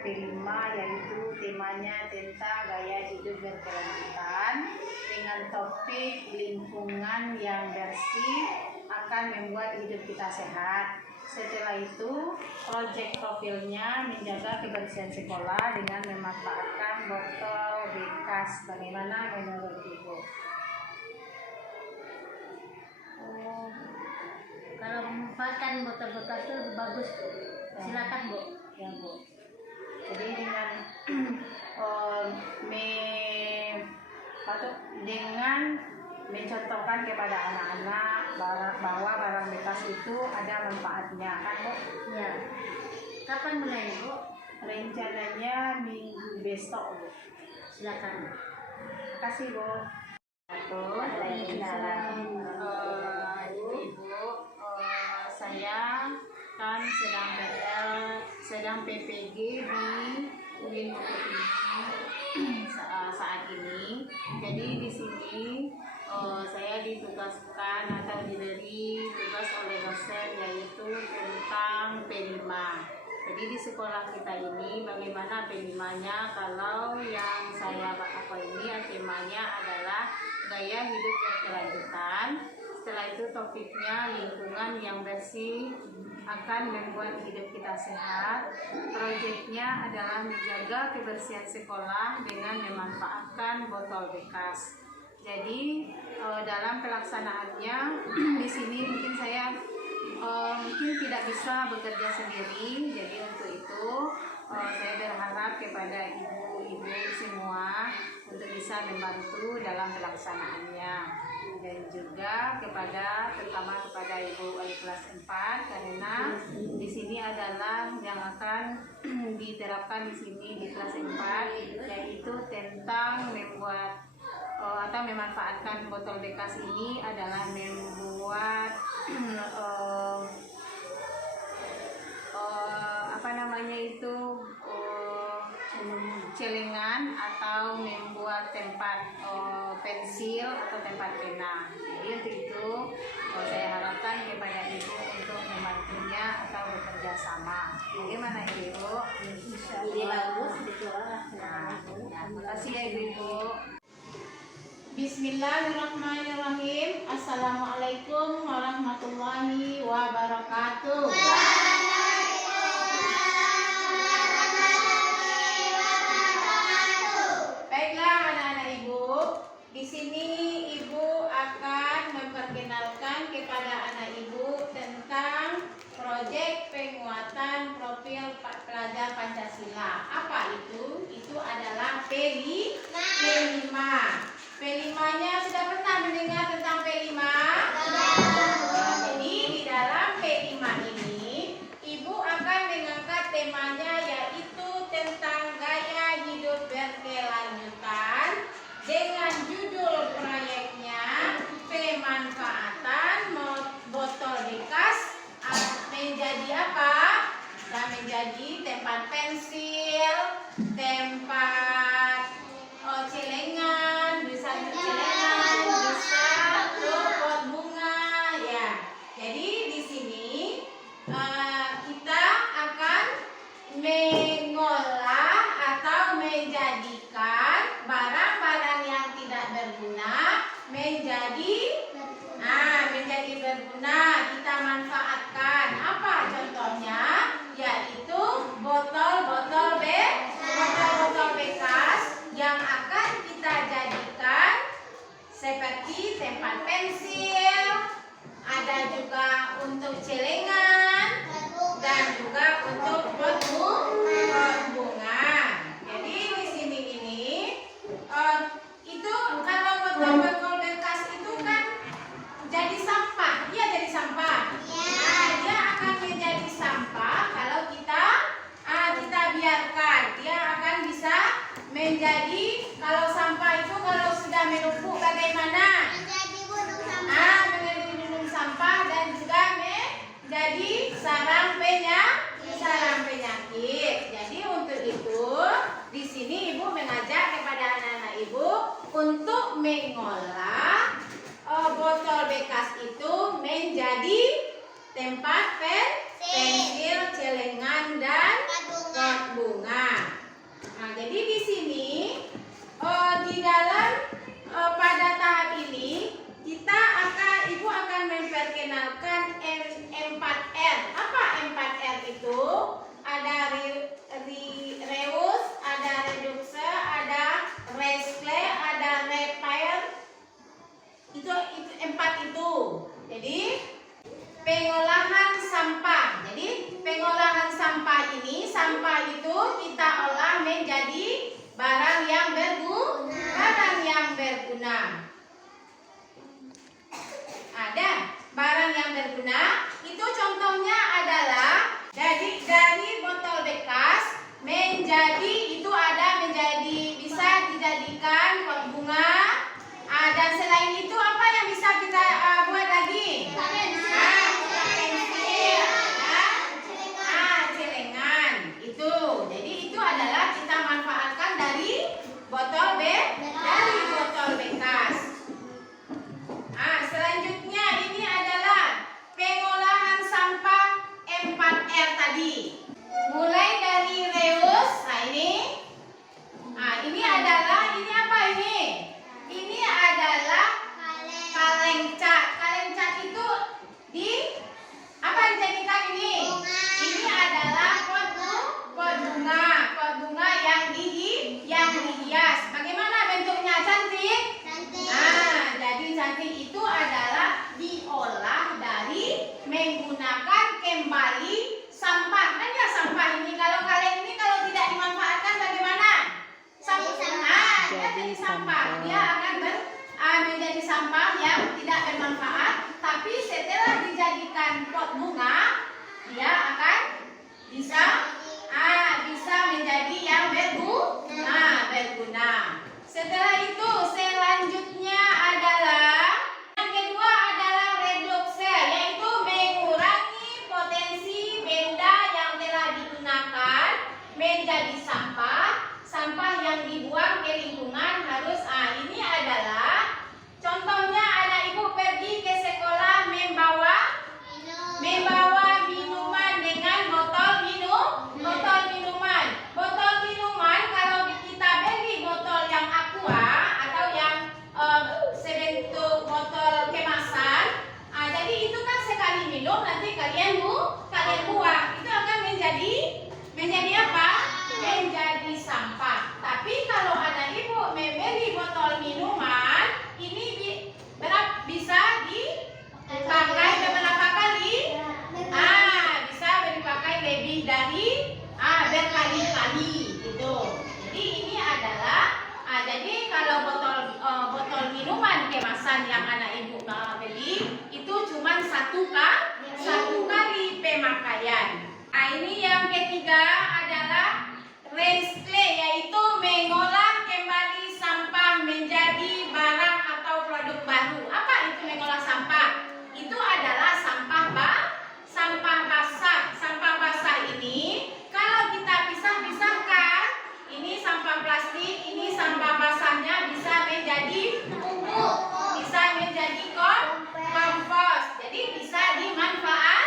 P5, yaitu temanya tentang gaya hidup berkelanjutan dengan topik lingkungan yang bersih akan membuat hidup kita sehat. Setelah itu, proyek profilnya menjaga kebersihan sekolah dengan memanfaatkan botol bekas. Bagaimana menurut Ibu? Kalau memanfaatkan botol bekas itu bagus. Silakan Bu. Ya Bu. Jadi dengan mencontohkan kepada anak-anak bahwa barang bekas itu ada manfaatnya, kan Bu? Ya. Kapan mulai Bu? Rencananya minggu besok Bu. Silakan. Terima kasih Bu. Ibu, saya kan sedang PPG di UIN saat ini. Jadi di sini saya ditugaskan atau diberi tugas oleh dosen, yaitu tentang P5. Jadi di sekolah kita ini bagaimana P5-nya? Kalau yang saya ini temanya adalah gaya hidup berkelanjutan. Setelah itu topiknya lingkungan yang bersih akan membuat hidup kita sehat. Proyeknya adalah menjaga kebersihan sekolah dengan memanfaatkan botol bekas. Jadi dalam pelaksanaannya di sini mungkin saya tidak bisa bekerja sendiri. Jadi untuk itu saya berharap kepada ibu-ibu semua untuk bisa membantu dalam pelaksanaannya, dan juga terutama kepada ibu wali kelas 4, karena di sini adalah yang akan diterapkan di sini di kelas 4, yaitu tentang membuat atau memanfaatkan botol bekas ini adalah membuat celengan atau membuat tempat pensil atau tempat pena. Jadi untuk itu saya harapkan kepada ibu untuk membantunya atau bekerja sama. Bagaimana Ibu? Ide bagus, dikelola. Terima kasih ya Ibu. Bismillahirrahmanirrahim. Assalamualaikum warahmatullahi wabarakatuh. Baiklah anak-anak Ibu, di sini Ibu akan memperkenalkan kepada anak Ibu tentang proyek penguatan profil pelajar Pancasila. Apa itu? Itu adalah P5. P5-nya sudah pernah mendengar tentang P5? Jadi di dalam P5 ini Ibu akan mengangkat temanya, yaitu tentang gaya hidup berkelanjutan, dengan judul proyeknya pemanfaatan botol bekas menjadi apa? Nah, menjadi tempat pensil, tempat celengan, bisa pot bunga ya. Jadi di sini kita akan mengolah atau menjadikan barang-barang yang tidak berguna menjadi berguna. Kita manfaatkan. Apa contohnya? Yaitu botol-botol bekas yang akan kita jadikan seperti tempat pensil, ada juga untuk celengan, dan juga untuk pot bunga. Jadi di sini itu kalau botol bekas itu kan jadi sampah, jadi sampah. Nah, dia akan menjadi sampah kalau kita biarkan. Dia akan bisa menjadi, kalau sampah itu kalau sudah menumpuk bagaimana? Menjadi gunung sampah, dan juga menjadi sarang penyakit. Jadi untuk itu di sini Ibu mengajak kepada anak-anak Ibu untuk mengolah botol bekas itu menjadi tempat pensil, celengan, dan pot bunga. Dan selain itu apa yang bisa kita buat lagi? Kotak pensil, celengan. Itu. Jadi itu adalah kita manfaatkan dari botol bekas. Selanjutnya ini adalah pengolahan sampah 4R tadi. Mulai dari reus. Ini adalah ini adalah kaleng cat. Kaleng cat itu dijadikan ini? Ini adalah pot bunga yang dihias. Bagaimana bentuknya? Cantik? Jadi cantik itu adalah diolah dari menggunakan kembali sampah. Kan ya sampah ini, kalau kaleng ini kalau tidak dimanfaatkan bagaimana? Dia jadi sampah. Dia akan menjadi sampah yang tidak bermanfaat. Tapi setelah dijadikan pot bunga, dia akan bisa menjadi yang berguna. Setelah itu selanjutnya adalah yang kedua adalah reduksi, yaitu mengurangi potensi benda yang telah digunakan menjadi sampah. Sampah yang dibuang ke lingkungan harus ini adalah contohnya, anak ibu pergi ke sekolah membawa minuman dengan botol minuman. Botol minuman kalau kita beli botol yang aqua atau yang sebentuk botol kemasan, jadi itu kan sekali minum nanti kalian buang, itu akan menjadi apa? Menjadi sampah. Tapi kalau anak ibu membeli botol minuman, ini bisa dipakai beberapa kali? Bisa dipakai lebih dari berkali-kali gitu. Jadi ini adalah jadi kalau botol minuman kemasan yang anak ibu beli itu cuma satu kali pemakaian. Ini yang ketiga adalah recycle, yaitu mengolah kembali sampah menjadi barang atau produk baru. Apa itu mengolah sampah? Itu adalah sampah basah. Sampah basah ini kalau kita pisahkan, ini sampah plastik, ini sampah basahnya bisa menjadi pupuk, bisa menjadi kompos. Jadi bisa dimanfaatkan.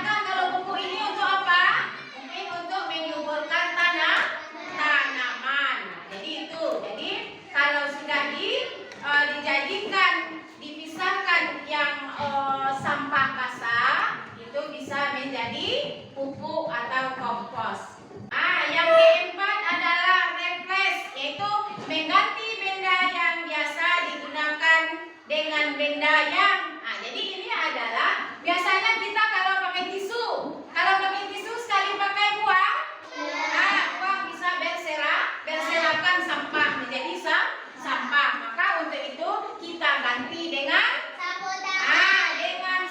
Kalau pupuk ini untuk apa? Mungkin untuk menyuburkan tanaman. Jadi itu. Jadi kalau sudah dipisahkan yang sampah basah, itu bisa menjadi pupuk atau kompos. Yang keempat adalah replace, yaitu mengganti benda yang biasa digunakan dengan benda yang jadi ini adalah biasanya kita kalau pakai tisu sekali pakai buang, buang bisa berserakan sampah menjadi sampah. Maka untuk itu kita ganti dengan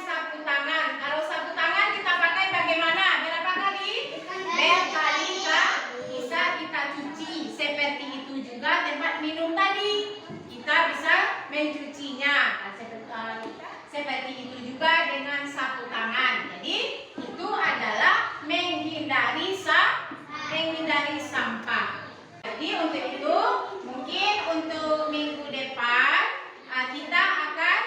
sapu tangan. Kalau sapu tangan kita pakai bagaimana? Berapa kali? Berkali bisa kita cuci. Seperti itu juga tempat minum tadi, kita bisa mencucinya. Seperti itu juga dengan sapu tangan. Jadi itu adalah menghindari sampah. Jadi untuk itu mungkin untuk minggu depan kita akan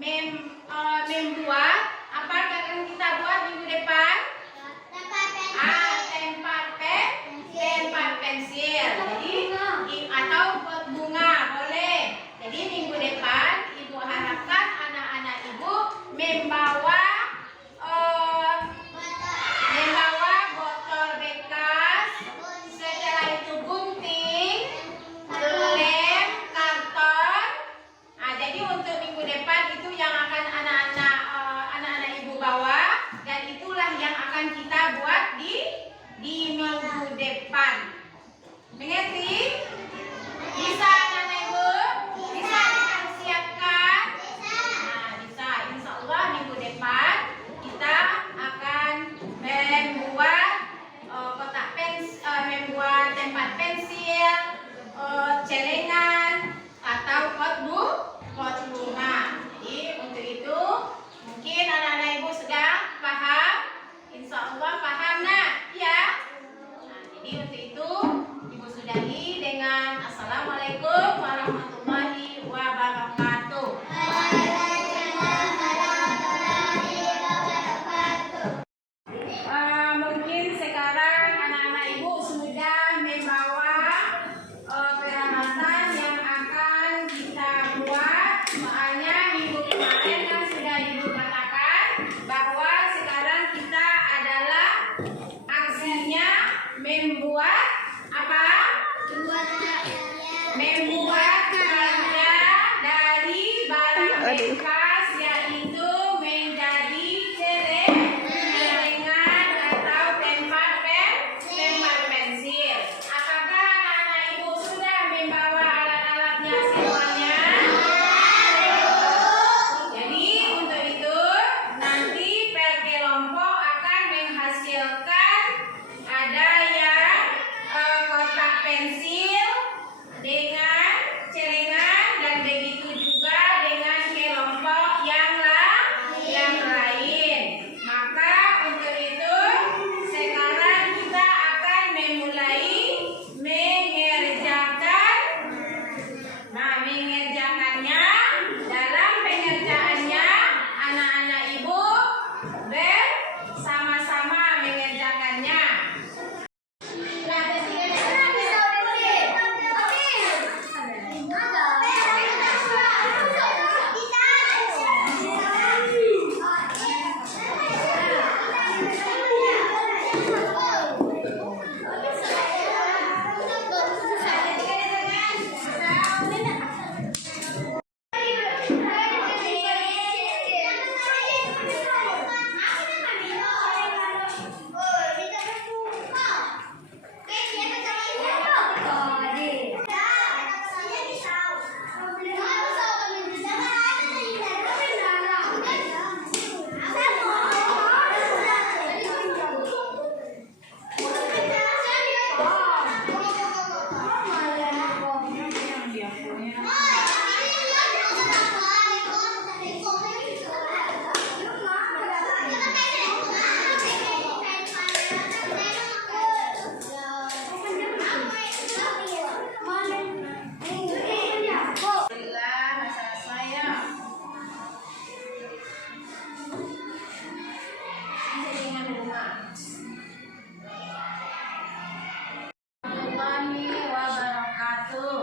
membuat apa yang kita buat minggu depan? Tempat pensil. Jadi atau pot bunga boleh. Jadi minggu depan ibu harapkan anak-anak ibu membawa botol bekas, setelah itu gunting, lem, karton. Jadi untuk minggu depan itu yang akan anak-anak ibu bawa, dan itulah yang akan kita buat di minggu depan. Mengerti? Bisa anak-anak ibu? Bisa dipersiapkan? Bisa. Insya Allah minggu depan kita akan membuat membuat tempat pensil, celengan atau Jadi untuk itu Ibu sudahi dengan Assalamualaikum warahmatullahi wabarakatuh. Mungkin sekarang anak-anak Ibu sudah membawa peralatan yang akan kita buat. Soalnya minggu kemarin kan sudah Ibu katakan bahwa sekarang kita adalah aksinya membuat apa? Membuat karya dari barang bekas, yaitu menjadi celengan atau tempat pensil. Apakah anak-anak Ibu sudah membawa alat-alatnya semuanya? Jadi untuk itu nanti per kelompok akan menghasilkan ada yang kotak pensil dengan celengan dan begitu juga dengan kelompok yang lain. Maka untuk itu sekarang kita akan memulai mengerjakannya. Dalam pengerjaannya anak-anak Ibu bersama-sama mengerjakannya. Warahmatullahi wabarakatuh.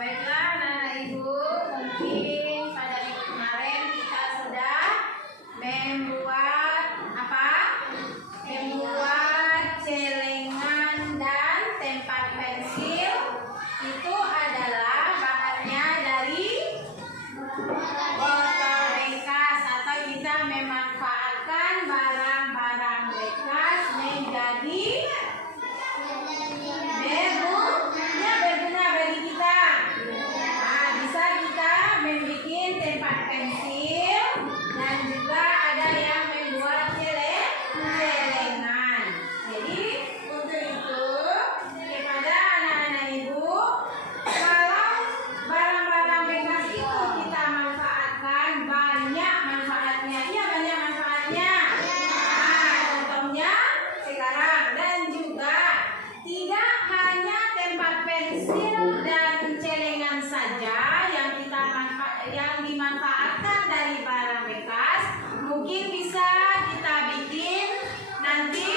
Baiklah anak-anak Ibu, mungkin pada minggu kemarin kita sudah membuat apa? Membuat celengan dan tempat pensil. Itu adalah bahannya dari botol bekas, atau kita memanfaatkan barang-barang bekas menjadi berguna bagi kita. Nah, bisa kita membuat tempat pensil dan juga ada yang membuat celengan. Jadi untuk itu kepada anak-anak Ibu, kalau barang-barang bekas itu kita manfaatkan, banyak manfaatnya. Iya, banyak manfaatnya. Nah, contohnya sekarang, dan juga tidak hanya tempat pensil dan celengan saja yang dimanfaatkan dari barang bekas, mungkin bisa kita bikin nanti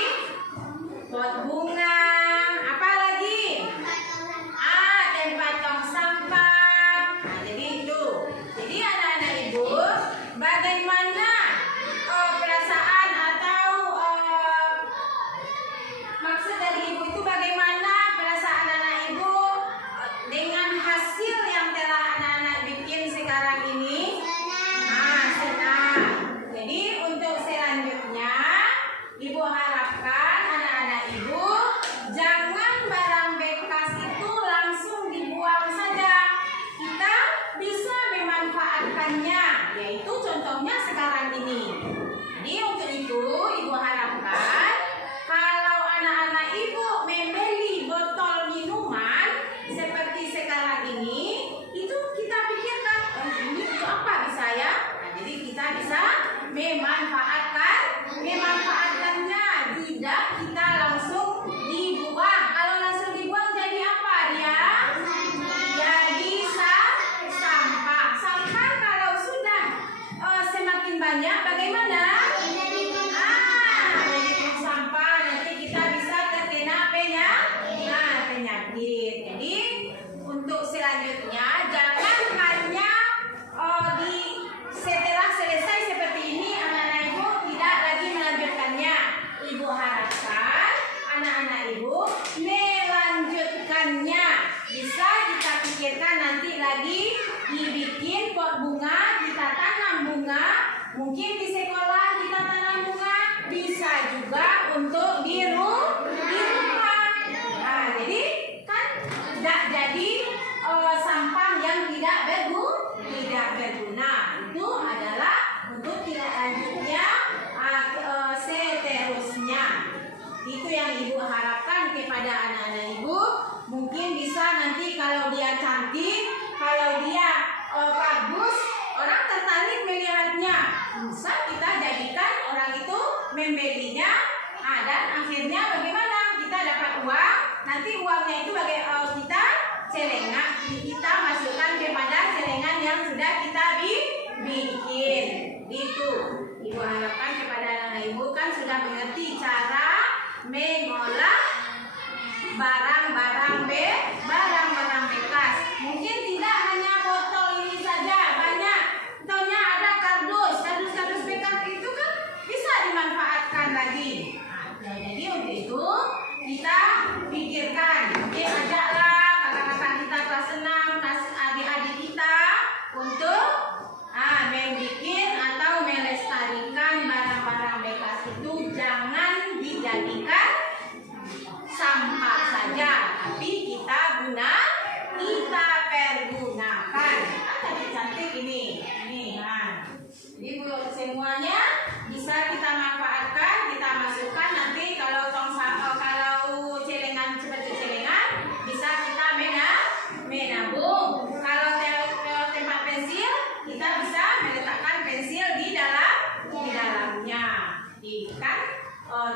pot bunga, apa lagi? Tempat tong sampah. Nah, jadi itu. Jadi anak-anak Ibu, bagaimana perasaan atau maksud dari Ibu itu bagaimana perasaan anak Ibu dengan hasil yang telah anak-anak bikin sekarang ini? Nah, senang. Jadi untuk selanjutnya Ibu harapkan anak-anak Ibu jangan barang bekas itu langsung dibuang saja. Kita bisa memanfaatkannya, yaitu contohnya sekarang ini. Jadi untuk itu Ibu harapkan kalau anak-anak Ibu membeli botol minuman seperti sekarang ini, itu kita pikirkan, ini untuk apa bisa ya? banyak bagaimana? Jadi buang sampah nanti kita bisa terkena penyakit. Jadi untuk selanjutnya jangan hanya setelah selesai seperti ini anak-anak ibu tidak lagi melanjutkannya. Ibu harapkan anak-anak ibu melanjutkannya. Bisa kita pikirkan nanti lagi dibikin pot bunga, kita tanam bunga, mungkin di sekolah kita tanam bunga, bisa juga untuk di rumah. Nah, jadi kan tidak jadi sampah yang tidak berguna. Itu adalah untuk tidak lanjutnya seterusnya. Itu yang ibu harapkan kepada anak-anak ibu. Mungkin bisa nanti kalau dia cantik, kalau dia bagus, orang tertarik melihatnya. Bisa kita jadikan orang itu membelinya. Dan akhirnya bagaimana? Kita dapat uang. Nanti uangnya itu kita celengan, kita masukkan kepada celengan yang sudah kita bikin. Itu ibu harapkan kepada anak-anak ibu kan sudah mengerti cara mengolah barang-barang bekas. Mungkin tidak hanya botol ini saja, banyak. Contohnya ada kardus bekas itu kan bisa dimanfaatkan lagi. Jadi untuk itu kita pikirkan, mungkin ajaklah kakak-kakak kita kelas 6, adik-adik kita untuk membuat atau melestarikan barang-barang bekas itu jangan dijadikan sampah saja, tapi kita pergunakan. Cantik ini. Jadi semuanya bisa kita manfaatkan, kita masukkan nanti kalau celengan seperti celengan bisa kita menabung. Kalau tempat pensil kita bisa meletakkan pensil di dalamnya. Kan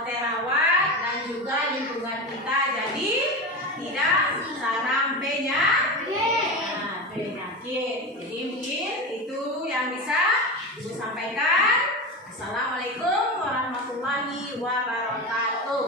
terawat dan juga lingkungan kita jadi tidak sarang penyakit. Jadi mungkin itu yang bisa ibu sampaikan. Assalamualaikum warahmatullahi wabarakatuh.